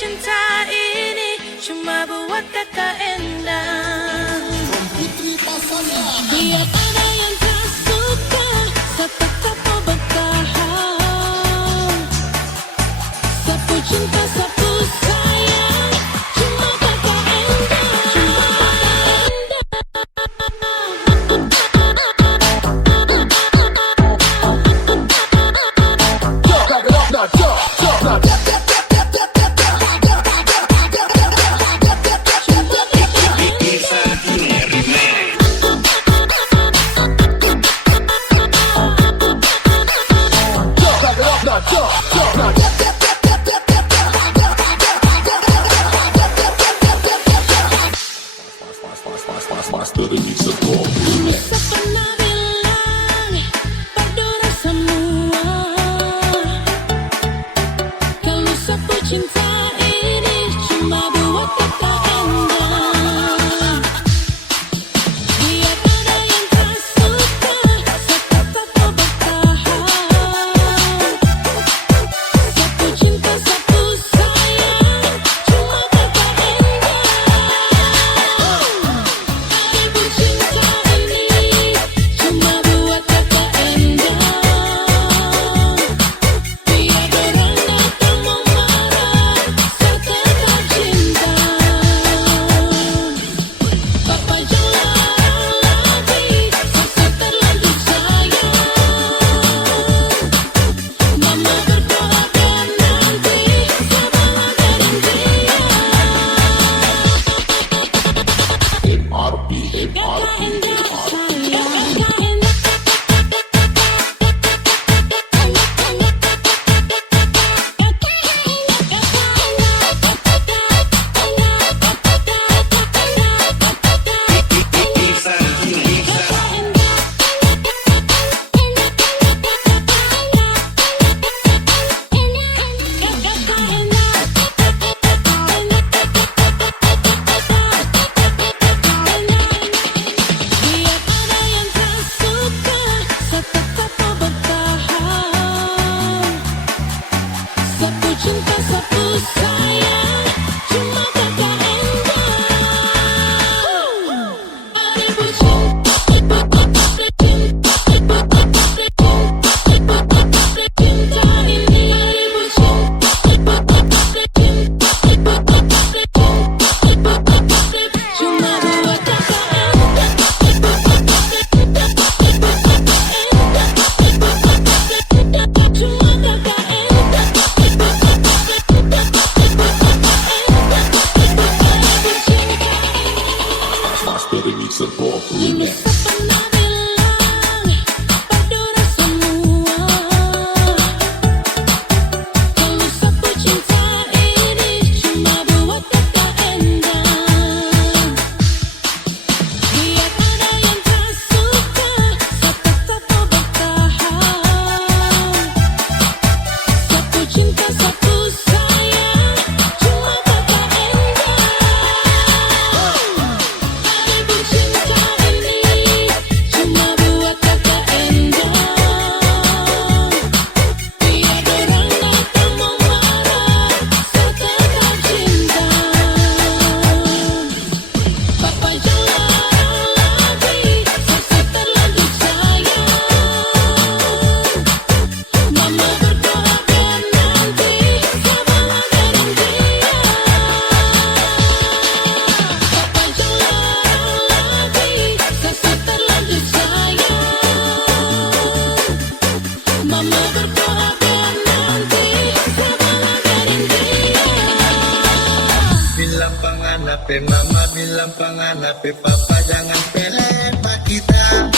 cinta ini cuma buat kakak Endang. Putri Pasangan. Biar ada yang tak suka, saya tetap mau bertahan. Sapu cinta, sapu sayang, cuma kakak Endang. Cuma kakak Bisa pernah bilang padu rasa semua. Kalau sapu cinta ini cuma buat kakak Endang. Biar ada yang tak suka, saya tetap mau bertahan. Sapu cinta, sapu sayang, cuma kakak Endang. Ibu cinta ini cuma buat kakak Endang. Biar orang datang memarah, saya tetap cinta. Papa jangan lagi, saya terlanjur sayang. Mama berdoakan nanti saya bawa dari dia. Kakak Endang sayang, kakak Endang. Biar ada yang tak suka, saya tetap mau bertahan. Sapu cinta, sapu sayang, cuma kakak Endang. Ibu cinta, cinta ini. Ibu cinta, cuma buat kakak Endang. Cuma kakak Endang. Bisa pernah bilang padu rasa semua. Kalau sapu cinta ini cuma buat kakak Endang. Biar ada yang tak suka, saya tetap mau bertahan. Sapu cinta, sapu sayang, cuma kakak Endang. Ibu cinta ini cuma buat kakak Endang. Biar orang datang memarah, saya tetap cinta. Papa jangan lagi, saya terlanjur sayang. Mama berdoakan nanti saya bawa dari dia. Papa jangan lagi, saya terlanjur sayang. Mama berdoakan nanti saya bawa dari dia. Bilang panganape mama, bilang panganape papa, jangan pele pa kita.